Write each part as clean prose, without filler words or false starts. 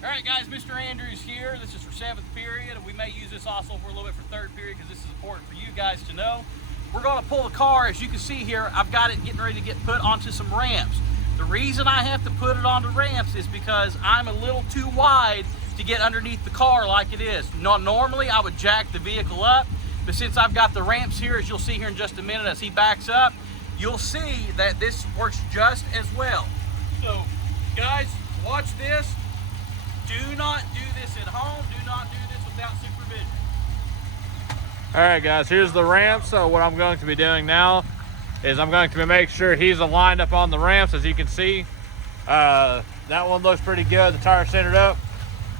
All right, guys, Mr. Andrews here. This is for 7th period, and we may use this also for a little bit for 3rd period because this is important for you guys to know. We're going to pull the car. As you can see here, I've got it getting ready to get put onto some ramps. The reason I have to put it onto ramps is because I'm a little too wide to get underneath the car like it is. Normally, I would jack the vehicle up, but since I've got the ramps here, as you'll see here in just a minute as he backs up, you'll see that this works just as well. So, guys, watch this. Do not do this at home. Do not do this without supervision. All right, guys, here's the ramp. So what I'm going to be doing now is I'm going to make sure he's aligned up on the ramps. As you can see, that one looks pretty good. The tire's centered up.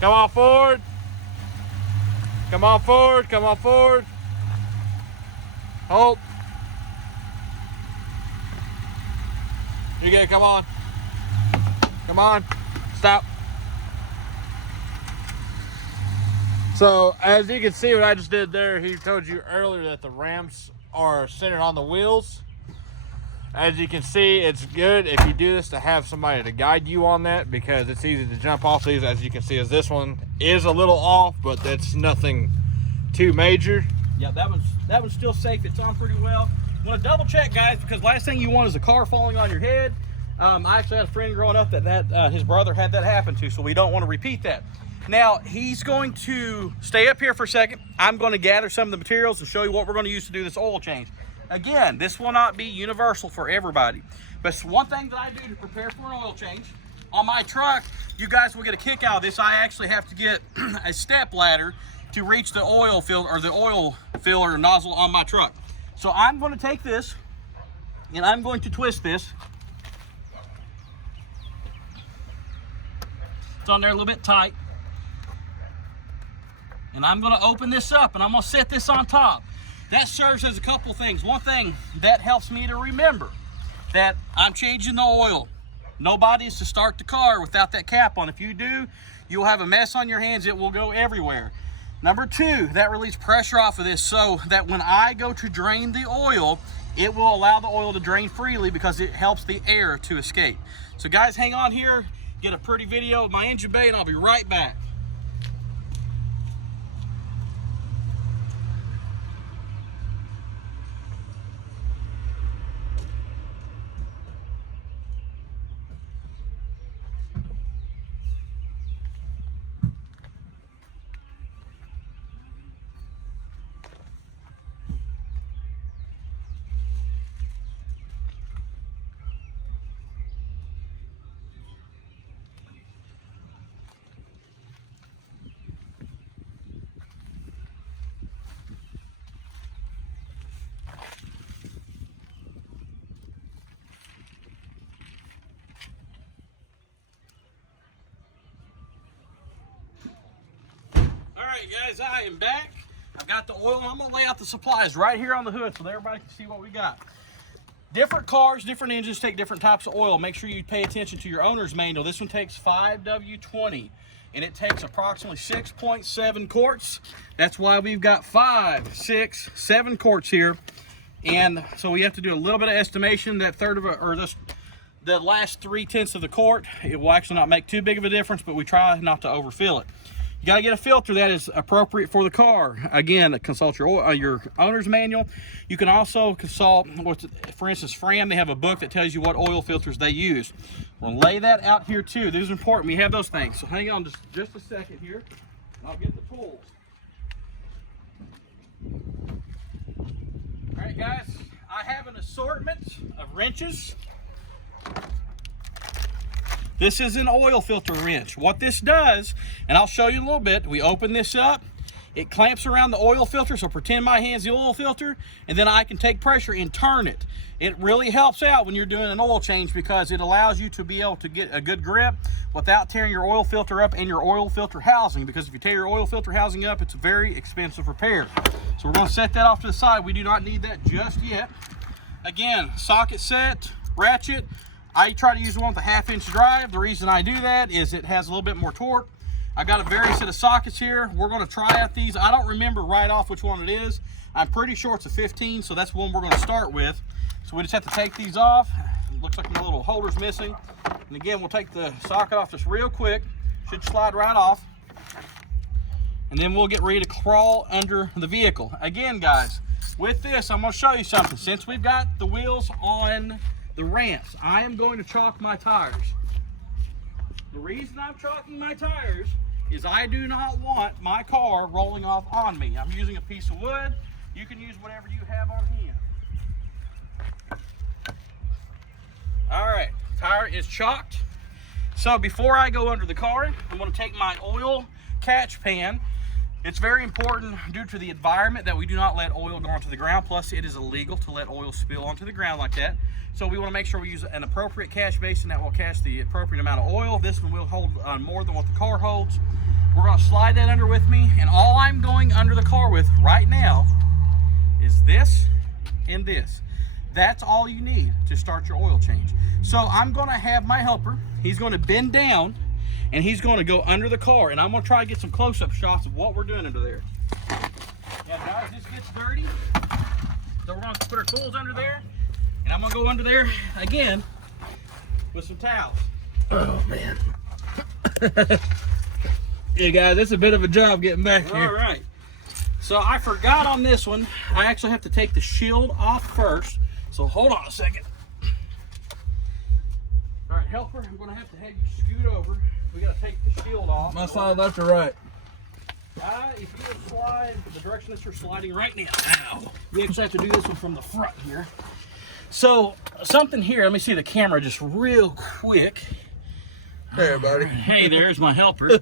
Come on forward. Come on forward. Come on forward. Hold. You good? Come on. Come on. Stop. So as you can see what I just did there, he told you earlier that the ramps are centered on the wheels. As you can see, it's good if you do this to have somebody to guide you on that, because it's easy to jump off these. As you can see, as this one is a little off, but that's nothing too major. Yeah, that one's still safe. It's on pretty well. You want to double check, guys, because last thing you want is a car falling on your head. I actually had a friend growing up that his brother had that happen to, so we don't want to repeat that. Now, he's going to stay up here for a second. I'm going to gather some of the materials and show you what we're going to use to do this oil change. Again, this will not be universal for everybody, but it's one thing that I do to prepare for an oil change. On my truck, you guys will get a kick out of this. I actually have to get a step ladder to reach the oil filter or the oil filler nozzle on my truck. So I'm going to take this and I'm going to twist this. It's on there a little bit tight. And I'm going to open this up and I'm going to set this on top. That serves as a couple things. One thing that helps me to remember that I'm changing the oil. Nobody is to start the car without that cap on. If you do, you'll have a mess on your hands. It will go everywhere. Number two, that relieves pressure off of this so that when I go to drain the oil, it will allow the oil to drain freely because it helps the air to escape. So guys, hang on here, get a pretty video of my engine bay, and I'll be right back. Alright guys, I am back. I've got the oil. I'm going to lay out the supplies right here on the hood so that everybody can see what we got. Different cars, different engines take different types of oil. Make sure you pay attention to your owner's manual. This one takes 5W20 and it takes approximately 6.7 quarts. That's why we've got 5, 6, 7 quarts here. And so we have to do a little bit of estimation. That third of a, or this, the last 3/10 of the quart, it will actually not make too big of a difference, but we try not to overfill it. You got to get a filter that is appropriate for the car. Again, consult your owner's manual. You can also consult, for instance, Fram. They have a book that tells you what oil filters they use. We'll lay that out here too. This is important. We have those things. So hang on just a second here. I'll get the tools. All right, guys. I have an assortment of wrenches. This is an oil filter wrench. What this does, and I'll show you a little bit, we open this up, it clamps around the oil filter, so pretend my hand's the oil filter, and then I can take pressure and turn it. It really helps out when you're doing an oil change because it allows you to be able to get a good grip without tearing your oil filter up and your oil filter housing, because if you tear your oil filter housing up, it's a very expensive repair. So we're going to set that off to the side. We do not need that just yet. Again, socket set, ratchet. I try to use the one with a 1/2 inch drive. The reason I do that is it has a little bit more torque. I got a various set of sockets here. We're going to try out these. I don't remember right off which one it is. I'm pretty sure it's a 15, so that's the one we're going to start with. So we just have to take these off. It looks like my little holder's missing. And again, we'll take the socket off just real quick. Should slide right off. And then we'll get ready to crawl under the vehicle. Again, guys, with this, I'm gonna show you something. Since we've got the wheels on the ramps, I am going to chalk my tires. The reason I'm chalking my tires is I do not want my car rolling off on me. I'm using a piece of wood. You can use whatever you have on hand. All right, tire is chalked. So before I go under the car, I'm gonna take my oil catch pan. It's very important due to the environment that we do not let oil go onto the ground. Plus, it is illegal to let oil spill onto the ground like that. So we want to make sure we use an appropriate catch basin that will catch the appropriate amount of oil. This one will hold more than what the car holds. We're going to slide that under with me. And all I'm going under the car with right now is this and this. That's all you need to start your oil change. So I'm going to have my helper. He's going to bend down and he's going to go under the car, and I'm going to try to get some close-up shots of what we're doing under there. Now, guys, this gets dirty, so we're going to put our tools under there, and I'm going to go under there again with some towels. Oh, man. Yeah, guys, it's a bit of a job getting back here. All right. So I forgot on this one, I actually have to take the shield off first, so hold on a second. All right, helper, I'm going to have you scoot over. We got to take the shield off. My side left or right? If you would slide the direction that you're sliding right now. Ow. We actually have to do this one from the front here. So something here, let me see the camera just real quick. Hey, buddy. Hey, there's my helper.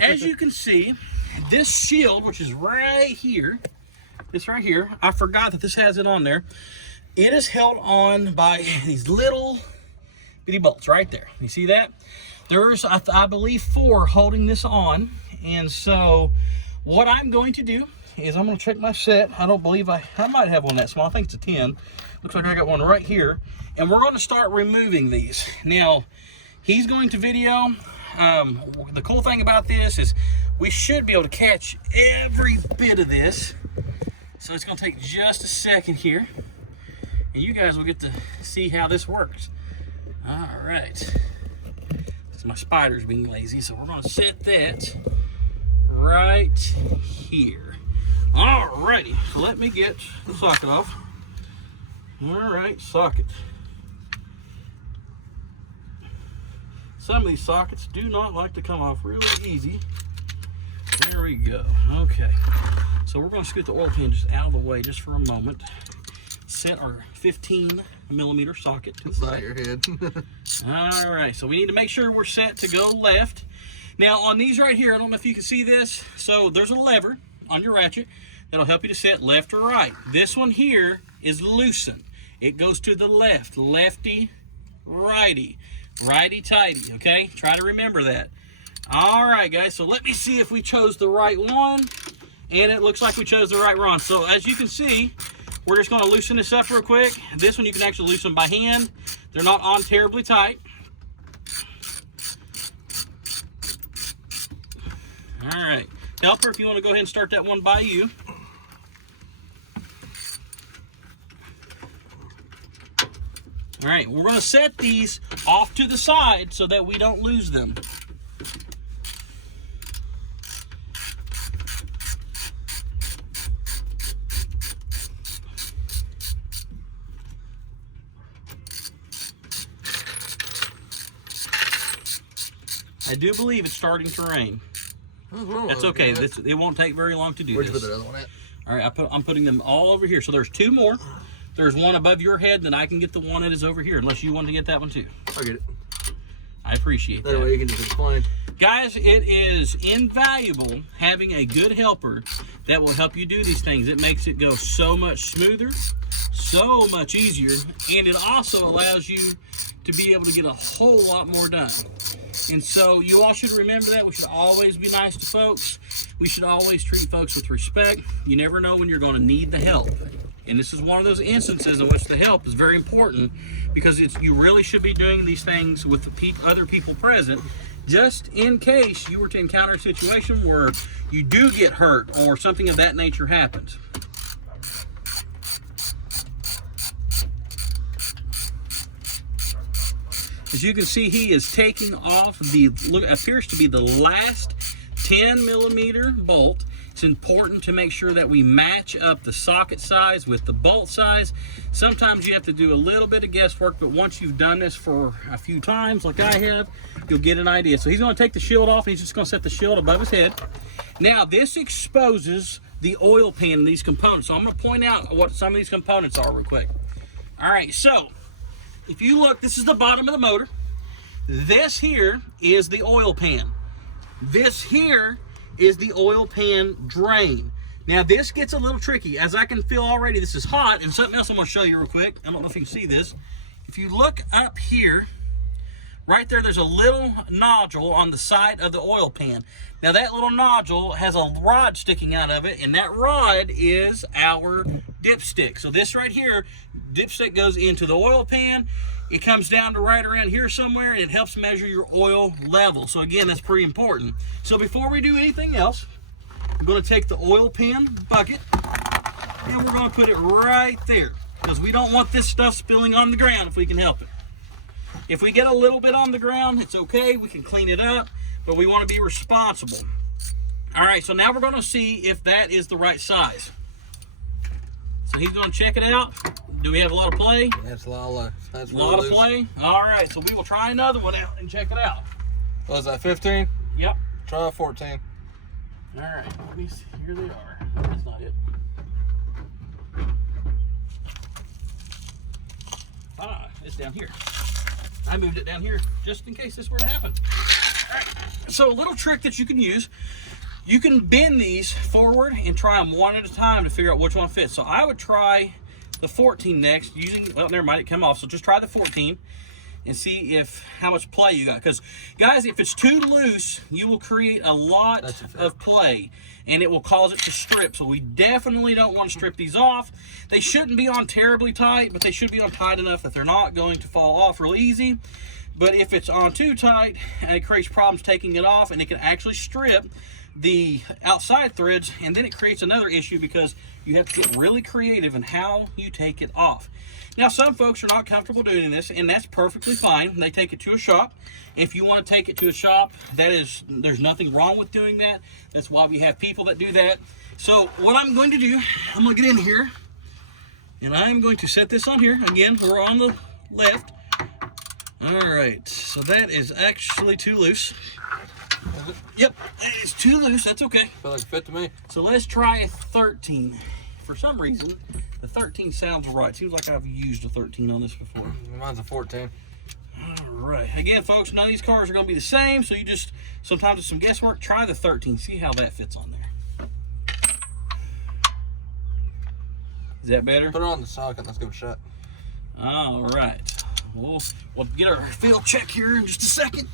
As you can see, this shield, which is right here, this right here, I forgot that this has it on there. It is held on by these little bitty bolts right there. You see that? There's, I believe, 4 holding this on. And so what I'm going to do is I'm going to check my set. I don't believe I might have one that small. I think it's a 10. Looks like I got one right here. And we're going to start removing these. Now, he's going to video. The cool thing about this is we should be able to catch every bit of this. So it's going to take just a second here. And you guys will get to see how this works. All right. My spider's being lazy, so we're going to set that right here. Alrighty, so let me get the socket off. Alright, socket. Some of these sockets do not like to come off really easy. There we go. Okay, so we're going to scoot the oil pan just out of the way just for a moment. Set our 15mm socket to the side. Your head. All right, so we need to make sure we're set to go left. Now on these right here, I don't know if you can see this. So there's a lever on your ratchet that'll help you to set left or right. This one here is loosen. It goes to the left, lefty, righty, righty tighty, okay? Try to remember that. All right, guys, so let me see if we chose the right one. And it looks like we chose the right one. So as you can see, we're just going to loosen this up real quick. This one you can actually loosen by hand. They're not on terribly tight. All right. Helper, if you want to go ahead and start that one by you. All right, we're going to set these off to the side so that we don't lose them. I do believe it's starting to rain. That's okay. It won't take very long to do Where'd this. you put the other one at? All right, I'm putting them all over here. So there's 2 more. There's one above your head, then I can get the one that is over here, unless you want to get that one too. I'll get it. I appreciate that. That way you can just explain. Guys, it is invaluable having a good helper that will help you do these things. It makes it go so much smoother, so much easier, and it also allows you to be able to get a whole lot more done. And so you all should remember that. We should always be nice to folks. We should always treat folks with respect. You never know when you're going to need the help. And this is one of those instances in which the help is very important, because you really should be doing these things with the other people present, just in case you were to encounter a situation where you do get hurt or something of that nature happens. As you can see, he is taking off the, look, appears to be the last 10mm bolt. It's important to make sure that we match up the socket size with the bolt size. Sometimes you have to do a little bit of guesswork, but once you've done this for a few times, like I have, you'll get an idea. So he's going to take the shield off, and he's just going to set the shield above his head. Now, this exposes the oil pan in these components. So I'm going to point out what some of these components are real quick. All right, so if you look, this is the bottom of the motor. This here is the oil pan. This here is the oil pan drain. Now this gets a little tricky. As I can feel already, this is hot, and something else I'm going to show you real quick. I don't know if you can see this. If you look up here, right there, there's a little nodule on the side of the oil pan. Now that little nodule has a rod sticking out of it, and that rod is our dipstick. So this right here, dipstick goes into the oil pan. It comes down to right around here somewhere, and it helps measure your oil level. So again, that's pretty important. So before we do anything else, I'm going to take the oil pan bucket, and we're going to put it right there, because we don't want this stuff spilling on the ground if we can help it. If we get a little bit on the ground, it's okay, we can clean it up, but we want to be responsible. All right, so now we're going to see if that is the right size. So he's going to check it out. Do we have a lot of play? That's a lot of, that's a lot of play. All right, so we will try another one out and check it out. What was that, 15? Yep. Try 14. All right, let me see. Here they are. That's not it. Ah, it's down here. I moved it down here just in case this were to happen. All right. So a little trick that you can use, you can bend these forward and try them one at a time to figure out which one fits. So I would try the 14 next, using, well, never mind, it came off. So just try the 14 and see how much play you got. Because guys, if it's too loose, you will create a lot of play, and it will cause it to strip. So we definitely don't want to strip these off. They shouldn't be on terribly tight, but they should be on tight enough that they're not going to fall off real easy. But if it's on too tight, it creates problems taking it off, and it can actually strip the outside threads, and then it creates another issue because you have to get really creative in how you take it off. Now, some folks are not comfortable doing this, and that's perfectly fine. They take it to a shop. If you want to take it to a shop, there's nothing wrong with doing that. That's why we have people that do that. So what I'm going to do, I'm going to get in here, and I'm going to set this on here. Again, we're on the left. All right, so that is actually too loose. Yep, it's too loose. That's okay. Feel like it fit to me. So let's try a 13. For some reason, the 13 sounds right. Seems like I've used a 13 on this before. Mine's a 14. All right. Again, folks, none of these cars are going to be the same, so you just, sometimes it's some guesswork. Try the 13. See how that fits on there. Is that better? Put it on the socket. Let's give it a shot. All right. We'll get our field check here in just a second.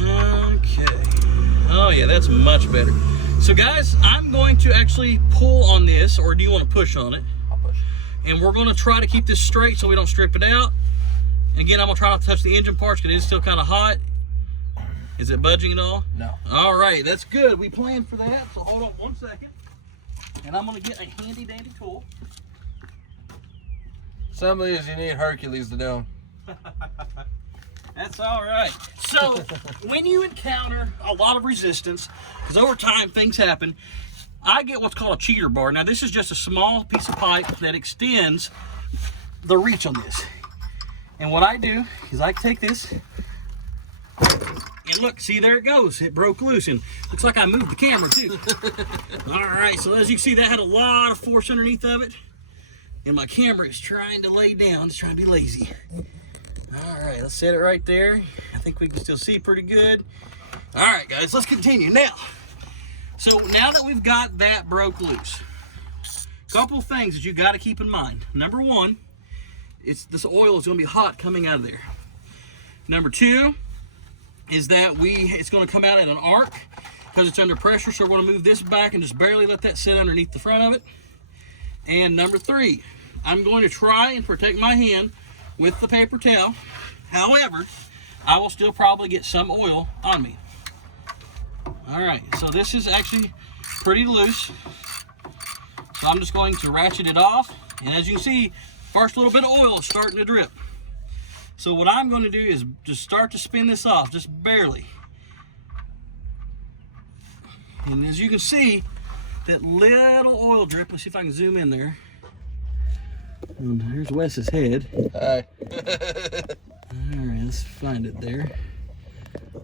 Okay. Oh yeah, that's much better. So guys, I'm going to actually pull on this, or do you want to push on it? I'll push. And we're going to try to keep this straight so we don't strip it out. Again, I'm going to try not to touch the engine parts because it is still kind of hot. Is it budging at all? No. All right, that's good. We planned for that, so hold on one second. And I'm going to get a handy dandy tool. Some of these you need Hercules to do them. That's all right. So when you encounter a lot of resistance, because over time things happen, I get what's called a cheater bar. Now this is just a small piece of pipe that extends the reach on this. And what I do is I take this, and look, see, there it goes. It broke loose, and looks like I moved the camera too. All right, so as you can see, that had a lot of force underneath of it. And my camera is trying to lay down, it's trying to be lazy. All right, let's set it right there. I think we can still see pretty good. All right, guys, let's continue. Now, so now that we've got that broke loose, a couple of things that you got to keep in mind. Number one, this oil is going to be hot coming out of there. Number two is that it's going to come out at an arc because it's under pressure, so we're going to move this back and just barely let that sit underneath the front of it. And number three, I'm going to try and protect my hand with the paper towel. However, I will still probably get some oil on me. All right, so this is actually pretty loose. So I'm just going to ratchet it off. And as you can see, first little bit of oil is starting to drip. So what I'm going to do is just start to spin this off, just barely. And as you can see, that little oil drip, let's see if I can zoom in there. And here's Wes's head. Hi. All right, let's find it there.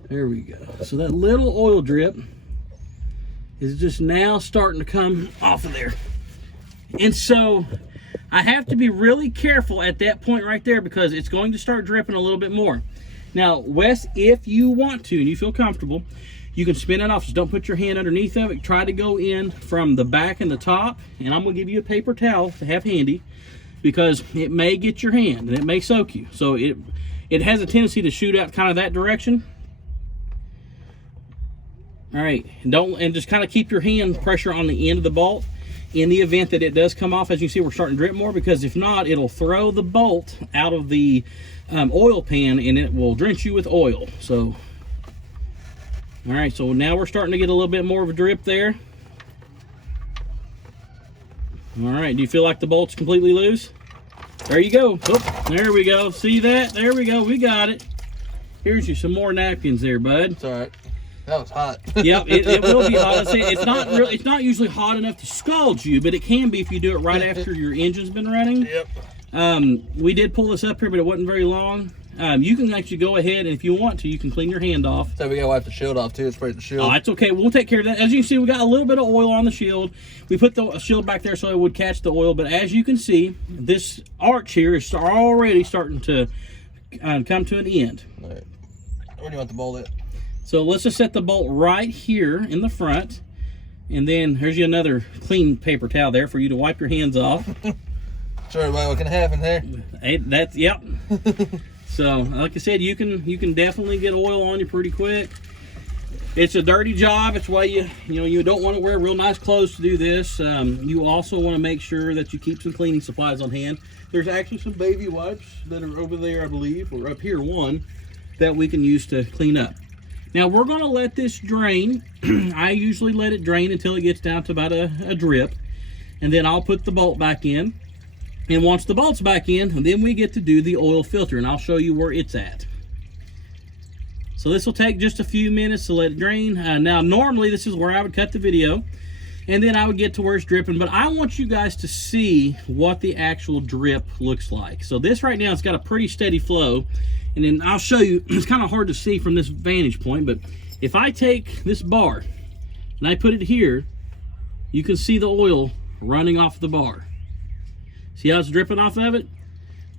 There we go. So that little oil drip is just now starting to come off of there. And so I have to be really careful at that point right there because it's going to start dripping a little bit more. Now, Wes, if you want to and you feel comfortable, you can spin it off. Just don't put your hand underneath of it. Try to go in from the back and the top. And I'm going to give you a paper towel to have handy because it may get your hand and it may soak you. So it has a tendency to shoot out kind of that direction. All right, and just kind of keep your hand pressure on the end of the bolt in the event that it does come off. As you see, we're starting to drip more because if not, it'll throw the bolt out of the oil pan and it will drench you with oil. So, all right, so now we're starting to get a little bit more of a drip there. All right, do you feel like the bolt's completely loose? There you go. Oh, there we go. See that? There we go. We got it. Here's you some more napkins there, bud. It's all right. That was hot. Yep, it will be hot. It's not usually hot enough to scald you, but it can be if you do it right after your engine's been running. Yep. We did pull this up here, but it wasn't very long. You can actually go ahead, and if you want to, you can clean your hand off. So we gotta wipe the shield off too. Spray the shield. Oh, that's okay. We'll take care of that. As you can see, we got a little bit of oil on the shield. We put the shield back there so it would catch the oil, but as you can see, this arch here is already starting to come to an end. All right. Where do you want the bolt at? So let's just set the bolt right here in the front. And then here's you another clean paper towel there for you to wipe your hands off. Sorry about what can happen there. Hey, that's, yep. So like I said, you can definitely get oil on you pretty quick. It's a dirty job. It's why you don't want to wear real nice clothes to do this. You also want to make sure that you keep some cleaning supplies on hand. There's actually some baby wipes that are over there, I believe, or up here one, that we can use to clean up. Now we're going to let this drain. I usually let it drain until it gets down to about a drip. And then I'll put the bolt back in. And once the bolt's back in, then we get to do the oil filter. And I'll show you where it's at. So this will take just a few minutes to let it drain. Now normally this is where I would cut the video. And then I would get to where it's dripping. But I want you guys to see what the actual drip looks like. So this right now, it's got a pretty steady flow. And then I'll show you, it's kind of hard to see from this vantage point, but if I take this bar and I put it here, you can see the oil running off the bar. See how it's dripping off of it?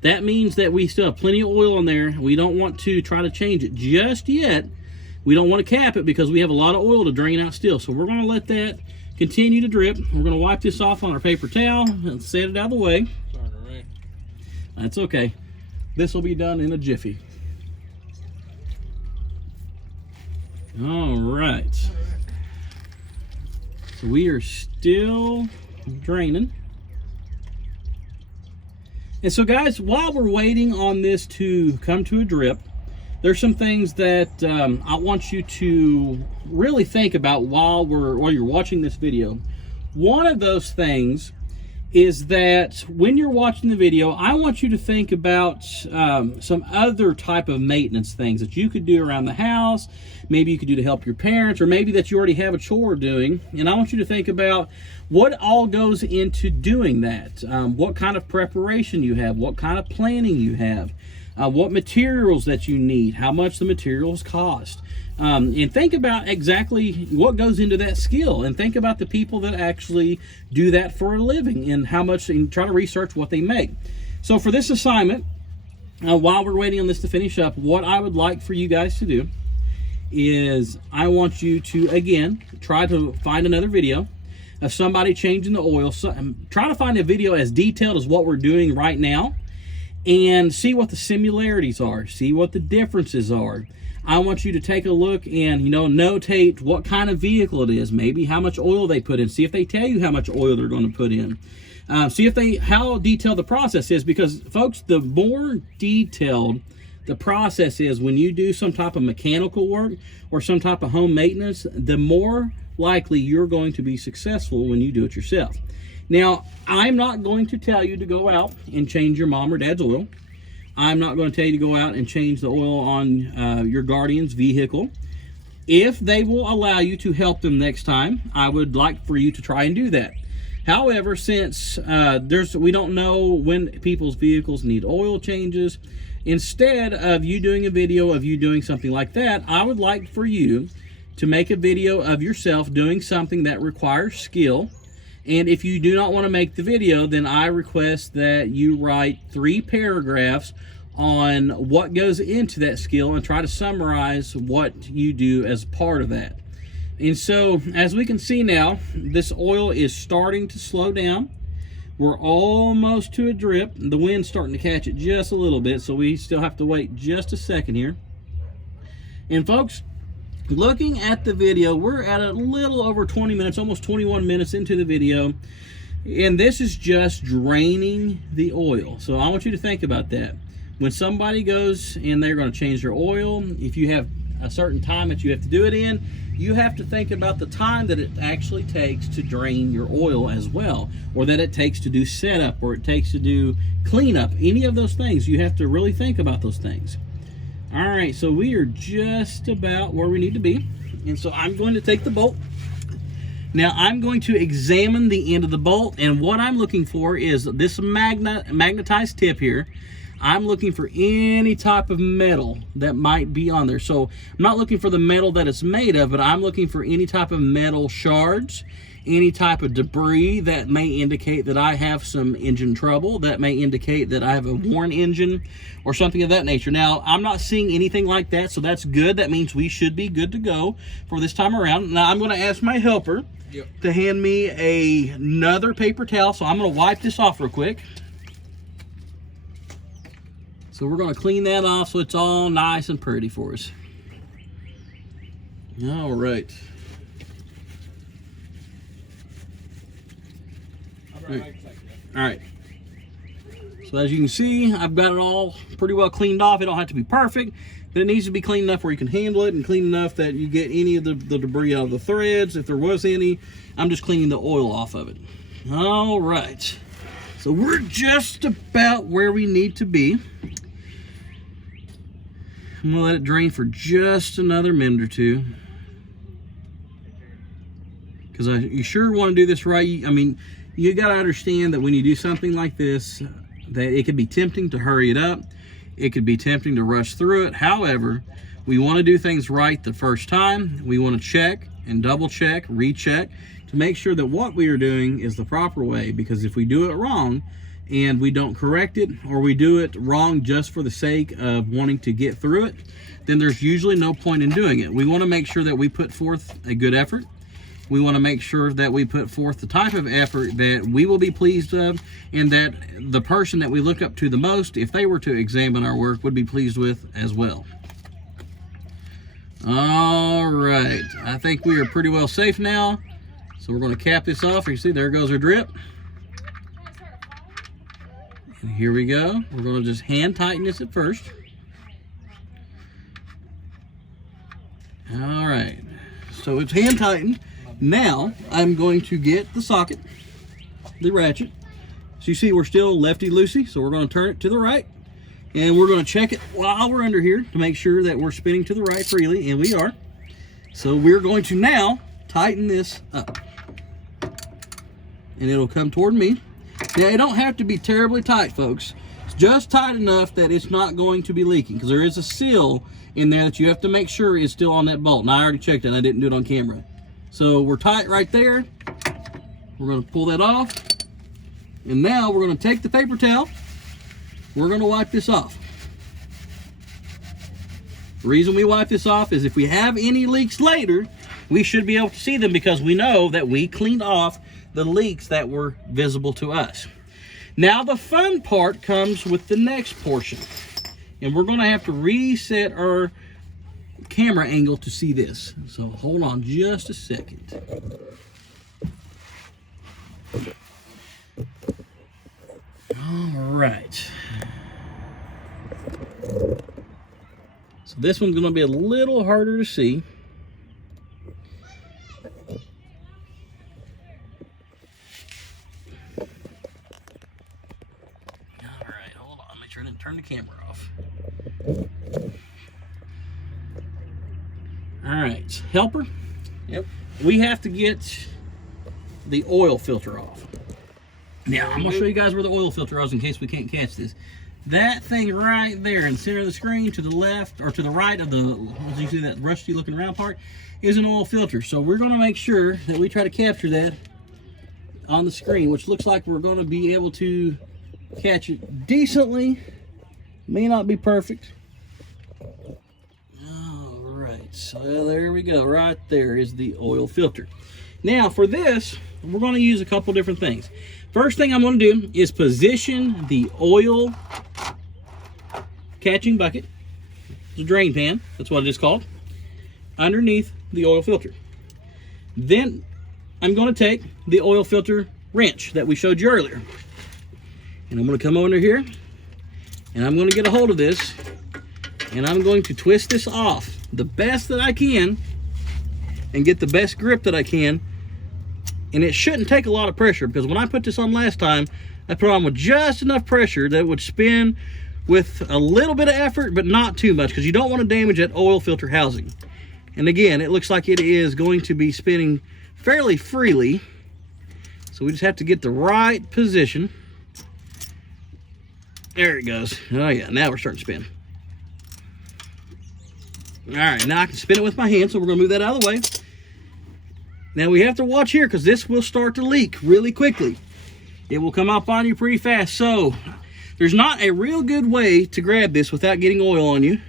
That means that we still have plenty of oil in there. We don't want to try to change it just yet. We don't want to cap it because we have a lot of oil to drain out still. So we're going to let that continue to drip. We're going to wipe this off on our paper towel and set it out of the way. Starting to rain. That's okay. This will be done in a jiffy. All right. So we are still draining. And so guys, while we're waiting on this to come to a drip, there's some things that I want you to really think about while you're watching this video. One of those things is that when you're watching the video, I want you to think about some other type of maintenance things that you could do around the house. Maybe you could do to help your parents, or maybe that you already have a chore doing. And I want you to think about what all goes into doing that. What kind of preparation you have, what kind of planning you have, what materials that you need, how much the materials cost. And think about exactly what goes into that skill, and think about the people that actually do that for a living and how much, and try to research what they make. So for this assignment, while we're waiting on this to finish up, what I would like for you guys to do is I want you to, again, try to find another video of somebody changing the oil. So, try to find a video as detailed as what we're doing right now and see what the similarities are, see what the differences are. I want you to take a look and, notate what kind of vehicle it is, maybe how much oil they put in, see if they tell you how much oil they're going to put in. See how detailed the process is, because folks, the more detailed the process is when you do some type of mechanical work or some type of home maintenance, the more likely you're going to be successful when you do it yourself. Now, I'm not going to tell you to go out and change your mom or dad's oil. I'm not going to tell you to go out and change the oil on your guardian's vehicle. If they will allow you to help them next time, I would like for you to try and do that. However, since we don't know when people's vehicles need oil changes, instead of you doing a video of you doing something like that, I would like for you to make a video of yourself doing something that requires skill. And if you do not want to make the video, then I request that you write 3 paragraphs on what goes into that skill and try to summarize what you do as part of that. And so, as we can see now, this oil is starting to slow down. We're almost to a drip. The wind's starting to catch it just a little bit, so we still have to wait just a second here. And folks, looking at the video, we're at a little over 20 minutes, almost 21 minutes into the video. And this is just draining the oil. So I want you to think about that. When somebody goes and they're going to change their oil, if you have a certain time that you have to do it in, you have to think about the time that it actually takes to drain your oil as well, or that it takes to do setup, or it takes to do cleanup. Any of those things, you have to really think about those things. All right, so we are just about where we need to be. And so I'm going to take the bolt. Now I'm going to examine the end of the bolt, and what I'm looking for is this magnetized tip here. I'm looking for any type of metal that might be on there. So I'm not looking for the metal that it's made of, but I'm looking for any type of metal shards, any type of debris that may indicate that I have some engine trouble, that may indicate that I have a worn engine or something of that nature. Now, I'm not seeing anything like that, so that's good. That means we should be good to go for this time around. Now, I'm going to ask my helper to hand me another paper towel, so I'm going to wipe this off real quick. So we're going to clean that off so it's all nice and pretty for us. All right. All right. So as you can see, I've got it all pretty well cleaned off. It don't have to be perfect, but it needs to be clean enough where you can handle it, and clean enough that you get any of the debris out of the threads. If there was any, I'm just cleaning the oil off of it. All right. So we're just about where we need to be. I'm gonna let it drain for just another minute or two, because you sure want to do this right. I mean, you got to understand that when you do something like this, that it could be tempting to hurry it up. It could be tempting to rush through it. However, we want to do things right the first time. We want to check and double check, recheck, to make sure that what we are doing is the proper way, because if we do it wrong and we don't correct it, or we do it wrong just for the sake of wanting to get through it, then there's usually no point in doing it. We want to make sure that we put forth a good effort. We want to make sure that we put forth the type of effort that we will be pleased of, and that the person that we look up to the most, if they were to examine our work, would be pleased with as well. All right, I think we are pretty well safe now. So we're going to cap this off. You see, there goes our drip. And here we go. We're going to just hand tighten this at first. All right, so it's hand tightened. Now I'm going to get the socket, the ratchet. So you see we're still lefty-loosey, so we're going to turn it to the right. And we're going to check it while we're under here to make sure that we're spinning to the right freely, and we are. So we're going to now tighten this up. And it'll come toward me. Now, it don't have to be terribly tight, folks. It's just tight enough that it's not going to be leaking, because there is a seal in there that you have to make sure is still on that bolt. And I already checked it. I didn't do it on camera. So we're tight right there. We're going to pull that off. And now we're going to take the paper towel. We're going to wipe this off. The reason we wipe this off is if we have any leaks later, we should be able to see them, because we know that we cleaned off the leaks that were visible to us. Now the fun part comes with the next portion. And we're going to have to reset our camera angle to see this. So hold on just a second. All right. So this one's going to be a little harder to see. All right, hold on. Make sure I didn't turn the camera off. All right, helper. Yep. We have to get the oil filter off. Now, I'm gonna show you guys where the oil filter is in case we can't catch this. That thing right there in the center of the screen to the left or to the right of the, as you see that rusty looking round part, is an oil filter. So we're gonna make sure that we try to capture that on the screen, which looks like we're gonna be able to catch it decently. May not be perfect. All right, so there we go. Right there is the oil filter. Now for this, we're gonna use a couple different things. First thing I'm gonna do is position the oil catching bucket, the drain pan, that's what it is called, underneath the oil filter. Then I'm gonna take the oil filter wrench that we showed you earlier. And I'm gonna come over here and I'm gonna get a hold of this and I'm going to twist this off the best that I can and get the best grip that I can. And it shouldn't take a lot of pressure because when I put this on last time, I put on with just enough pressure that it would spin with a little bit of effort, but not too much because you don't want to damage that oil filter housing. And again, it looks like it is going to be spinning fairly freely. So we just have to get the right position. There it goes. Oh yeah, now we're starting to spin. All right, now I can spin it with my hand, so we're gonna move that out of the way. Now we have to watch here because this will start to leak really quickly. It will come up on you pretty fast. So there's not a real good way to grab this without getting oil on you.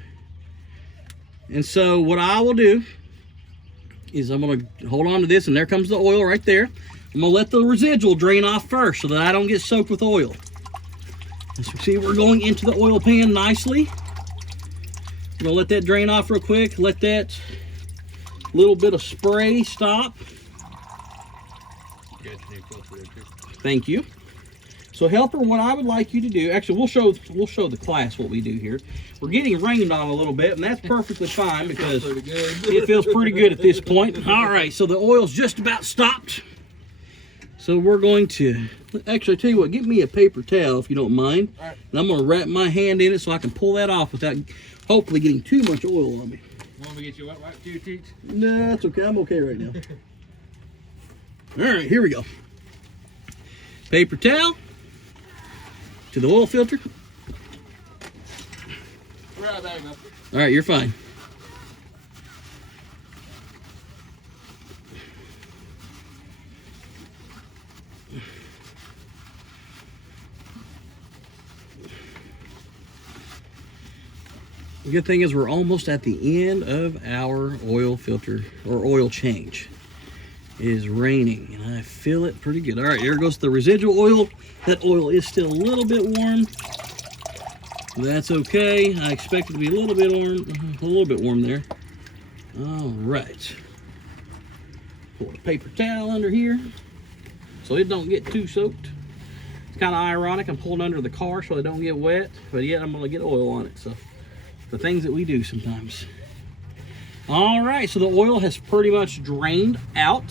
And so what I will do is I'm gonna hold on to this, and there comes the oil right there. I'm gonna let the residual drain off first so that I don't get soaked with oil. As you see, we're going into the oil pan nicely. We're gonna let that drain off real quick. Let that little bit of spray stop. Thank you. So helper, what I would like you to do, actually we'll show the class what we do here. We're getting rained on a little bit, and that's perfectly fine because it feels pretty good at this point. All right, so the oil's just about stopped. So we're going to, actually tell you what, give me a paper towel if you don't mind. All right. And I'm gonna wrap my hand in it so I can pull that off without hopefully getting too much oil on me. Want me to get you wet wipe too, Teach? No, that's okay. I'm okay right now. All right, here we go. Paper towel to the oil filter. Right, there you go. All right, you're fine. The good thing is we're almost at the end of our oil filter or oil change. It is raining and I feel it pretty good. All right, here goes the residual oil. That oil is still a little bit warm. That's okay. I expect it to be a little bit warm there. All right. Pour a paper towel under here so it don't get too soaked. It's kind of ironic. I'm pulling under the car so it don't get wet, but yet I'm gonna get oil on it. So the things that we do sometimes. All right, so the oil has pretty much drained out.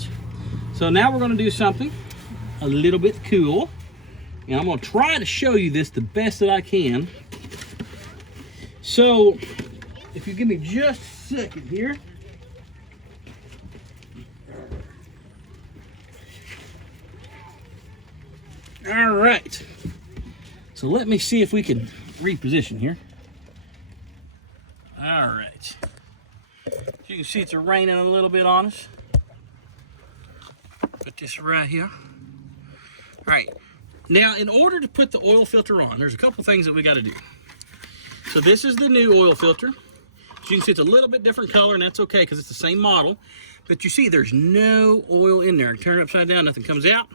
So now we're gonna do something a little bit cool. And I'm gonna try to show you this the best that I can. So if you give me just a second here. All right, so let me see if we can reposition here. All right, as you can see it's raining a little bit on us. Put this right here. All right, now in order to put the oil filter on, there's a couple things that we got to do. So this is the new oil filter. As you can see, it's a little bit different color, and that's okay because it's the same model. But you see there's no oil in there. Turn it upside down, nothing comes out.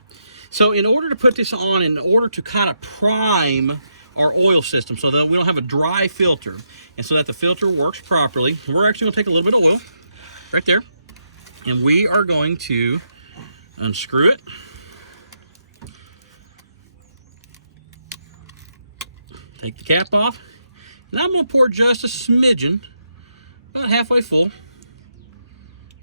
So in order to put this on, in order to kind of prime our oil system so that we don't have a dry filter and so that the filter works properly, we're actually gonna take a little bit of oil right there and we are going to unscrew it. Take the cap off, and I'm gonna pour just a smidgen, about halfway full,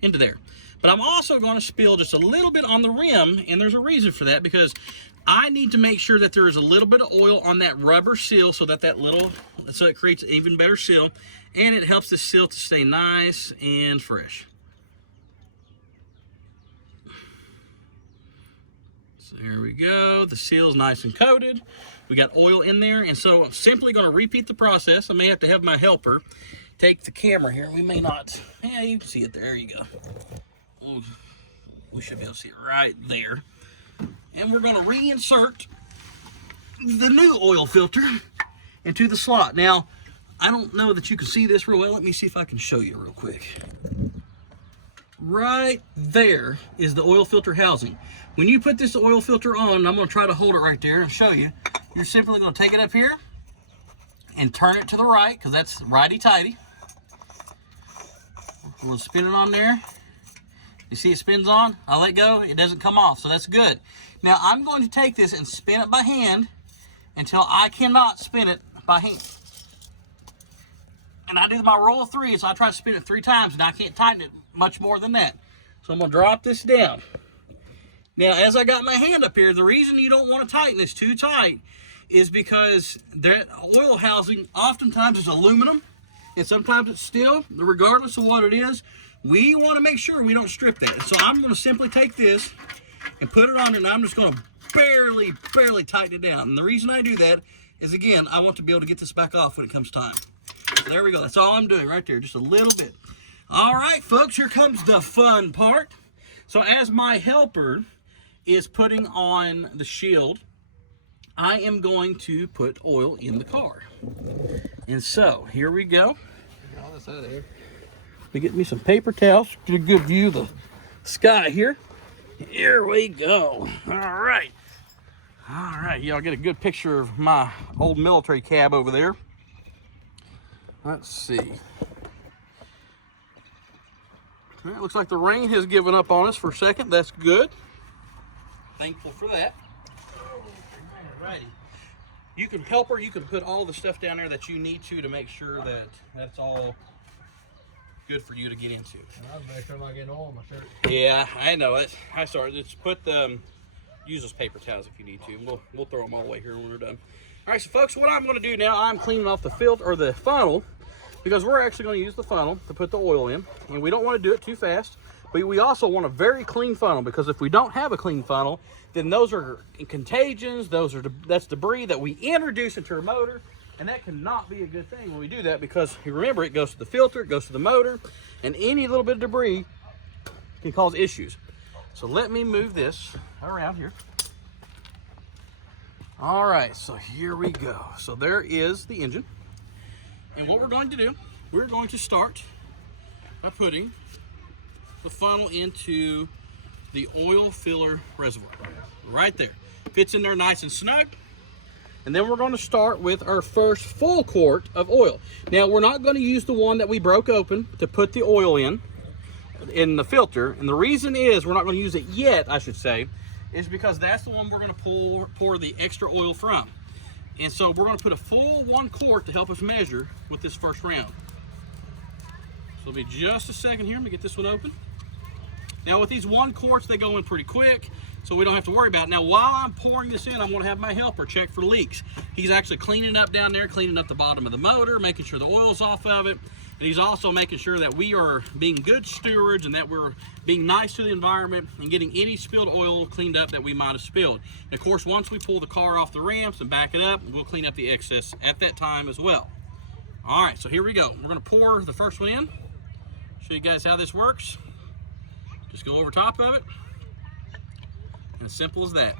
into there. But I'm also going to spill just a little bit on the rim, and there's a reason for that because I need to make sure that there is a little bit of oil on that rubber seal so it creates an even better seal, and it helps the seal to stay nice and fresh. So here we go. The seal is nice and coated. We got oil in there, and so I'm simply going to repeat the process. I may have to have my helper take the camera here. We may not. Yeah, you can see it there. There you go. Ooh, we should be able to see it right there. And we're going to reinsert the new oil filter into the slot. Now, I don't know that you can see this real well. Let me see if I can show you real quick. Right there is the oil filter housing. When you put this oil filter on, I'm going to try to hold it right there and show you. You're simply going to take it up here and turn it to the right, because that's righty-tighty. We'll spin it on there. You see it spins on? I let go, it doesn't come off, so that's good. Now I'm going to take this and spin it by hand until I cannot spin it by hand. And I do my roll of 3, so I try to spin it 3 times, and I can't tighten it much more than that. So I'm going to drop this down. Now, as I got my hand up here, the reason you don't want to tighten this too tight is because the oil housing oftentimes is aluminum, and sometimes it's steel. Regardless of what it is, we want to make sure we don't strip that. So I'm going to simply take this and put it on, and I'm just going to barely tighten it down. And the reason I do that is, again, I want to be able to get this back off when it comes time. So there we go. That's all I'm doing right there, just a little bit. All right, folks, here comes the fun part. So as my helper is putting on the shield, I am going to put oil in the car. And so, here we go. We get me some paper towels, get a good view of the sky here. Here we go. All right, y'all get a good picture of my old military cab over there. Let's see. Well, it looks like the rain has given up on us for a second. That's good. Thankful for that. Alrighty. You can help her. You can put all the stuff down there that you need to make sure that that's all good for you to get into. I'll make sure I'm not getting oil on my shirt. Yeah, I know it. I started. Just put the use those paper towels if you need to. We'll throw them all away here when we're done. All right, so folks, what I'm going to do now, I'm cleaning off the filter or the funnel, because we're actually going to use the funnel to put the oil in, and we don't want to do it too fast. But we also want a very clean funnel, because if we don't have a clean funnel, then those are contagions, that's debris that we introduce into our motor, and that cannot be a good thing when we do that, because you remember, it goes to the filter, it goes to the motor, and any little bit of debris can cause issues. So let me move this around here. All right, so here we go. So there is the engine. And what we're going to do, we're going to start by putting the funnel into the oil filler reservoir. Right there. Fits in there nice and snug. And then we're going to start with our first full quart of oil. Now, we're not going to use the one that we broke open to put the oil in the filter. And the reason is, we're not going to use it yet, I should say, is because that's the one we're going to pour the extra oil from. And so we're going to put a full 1 quart to help us measure with this first round. So it'll be just a second here. Let me get this one open. Now with these 1 quarts, they go in pretty quick, so we don't have to worry about it. Now while I'm pouring this in, I'm going to have my helper check for leaks. He's actually cleaning up down there, cleaning up the bottom of the motor, making sure the oil's off of it. And he's also making sure that we are being good stewards and that we're being nice to the environment and getting any spilled oil cleaned up that we might have spilled. And of course, once we pull the car off the ramps and back it up, we'll clean up the excess at that time as well. All right, so here we go. We're going to pour the first one in. Show you guys how this works. Just go over top of it. And as simple as that.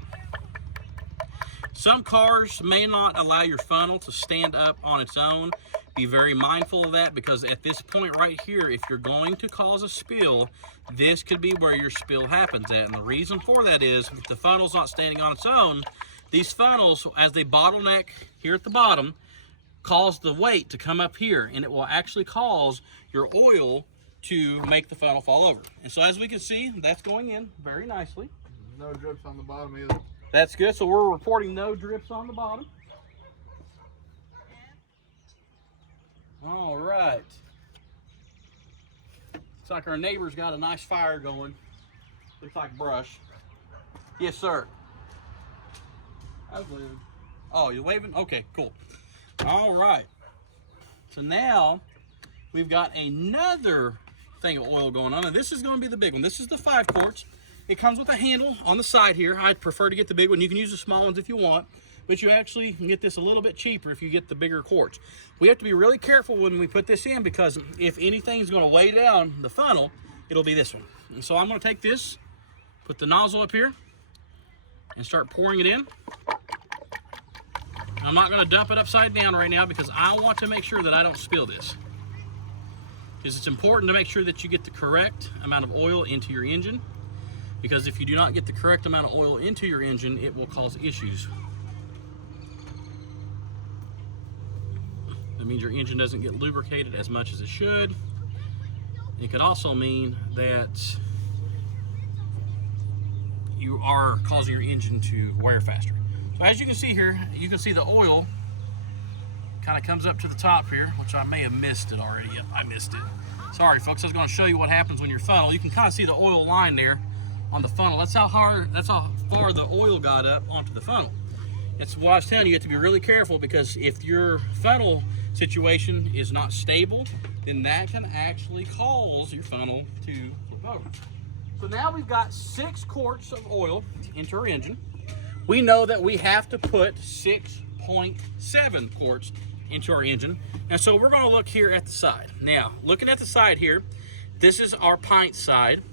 Some cars may not allow your funnel to stand up on its own. Be very mindful of that, because at this point right here, if you're going to cause a spill, this could be where your spill happens at. And the reason for that is, if the funnel's not standing on its own, these funnels, as they bottleneck here at the bottom, cause the weight to come up here, and it will actually cause your oil to make the funnel fall over. And so as we can see, that's going in very nicely. No drips on the bottom either. That's good. So we're reporting no drips on the bottom. All right. Looks like our neighbor's got a nice fire going. Looks like brush. Yes, sir. I was leaving. Oh, you're waving? Okay, cool. All right. So now we've got another thing of oil going on, and this is going to be the big one. This is the 5 quarts. It comes with a handle on the side here. I'd prefer to get the big one. You can use the small ones if you want, but you actually can get this a little bit cheaper if you get the bigger quarts. We have to be really careful when we put this in, because if anything's going to weigh down the funnel, it'll be this one. And so I'm going to take this, put the nozzle up here, and start pouring it in. I'm not going to dump it upside down right now because I want to make sure that I don't spill this. Because it's important to make sure that you get the correct amount of oil into your engine. Because if you do not get the correct amount of oil into your engine, it will cause issues. That means your engine doesn't get lubricated as much as it should. It could also mean that you are causing your engine to wear faster. So as you can see here, you can see the oil kind of comes up to the top here, which I may have missed it already. Yep, I missed it. Sorry folks, I was going to show you what happens when your funnel, you can kind of see the oil line there on the funnel. That's how far the oil got up onto the funnel. It's what I was telling you, you have to be really careful, because if your funnel situation is not stable, then that can actually cause your funnel to flip over. So now we've got 6 quarts of oil into our engine. We know that we have to put 6.7 quarts into our engine. And so we're going to look here at the side. Now, looking at the side here, this is our pint side,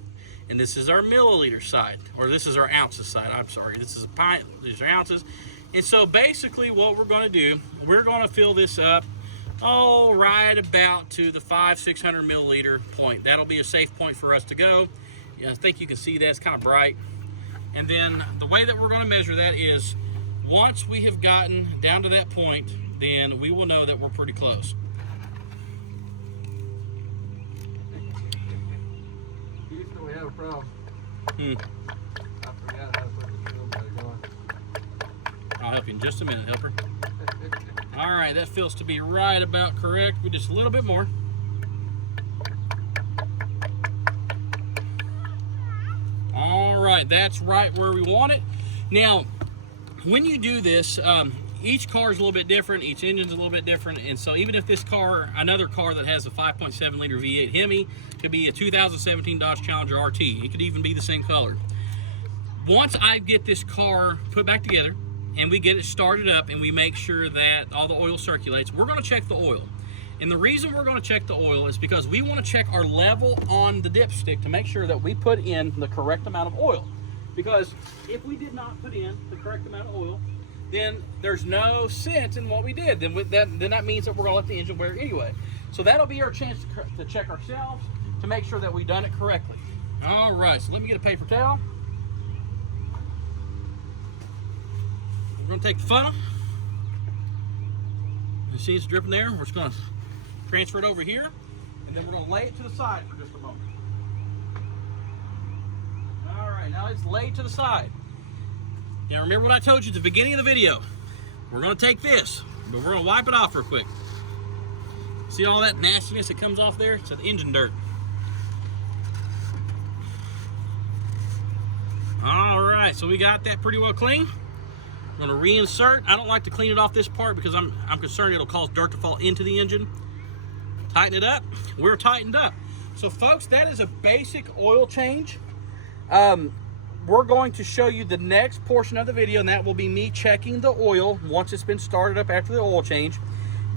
and this is our milliliter side, or this is our ounces side. I'm sorry, this is a pint, these are ounces. And so basically what we're going to do, we're going to fill this up, right about to the 500-600 milliliter point. That'll be a safe point for us to go. Yeah, I think you can see that, it's kind of bright. And then the way that we're going to measure that is, once we have gotten down to that point, then we will know that we're pretty close. Houston, we have a problem. Hmm. I forgot how to put the fuel back on. I'll help you in just a minute, helper. All right, that feels to be right about correct. We just a little bit more. All right, that's right where we want it. Now, when you do this, each car is a little bit different, each engine's a little bit different, and so even if this car, another car that has a 5.7 liter V8 Hemi, could be a 2017 Dodge Challenger RT, it could even be the same color. Once I get this car put back together and we get it started up and we make sure that all the oil circulates, we're going to check the oil. And the reason we're going to check the oil is because we want to check our level on the dipstick to make sure that we put in the correct amount of oil. Because if we did not put in the correct amount of oil, then there's no sense in what we did. Then that means that we're going to let the engine wear anyway. So that'll be our chance to check ourselves to make sure that we've done it correctly. All right, so let me get a paper towel. We're going to take the funnel. You see it's dripping there. We're just going to transfer it over here, and then we're going to lay it to the side for just a moment. All right, now it's laid to the side. Now remember what I told you at the beginning of the video. We're going to take this, but we're going to wipe it off real quick. See all that nastiness that comes off there? It's the engine dirt. All right, so we got that pretty well clean. I'm going to reinsert. I don't like to clean it off this part because I'm concerned it'll cause dirt to fall into the engine. Tighten it up. We're tightened up. So folks, that is a basic oil change. We're going to show you the next portion of the video, and that will be me checking the oil once it's been started up after the oil change,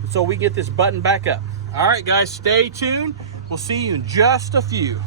so we get this button back up. All right guys, stay tuned. We'll see you in just a few.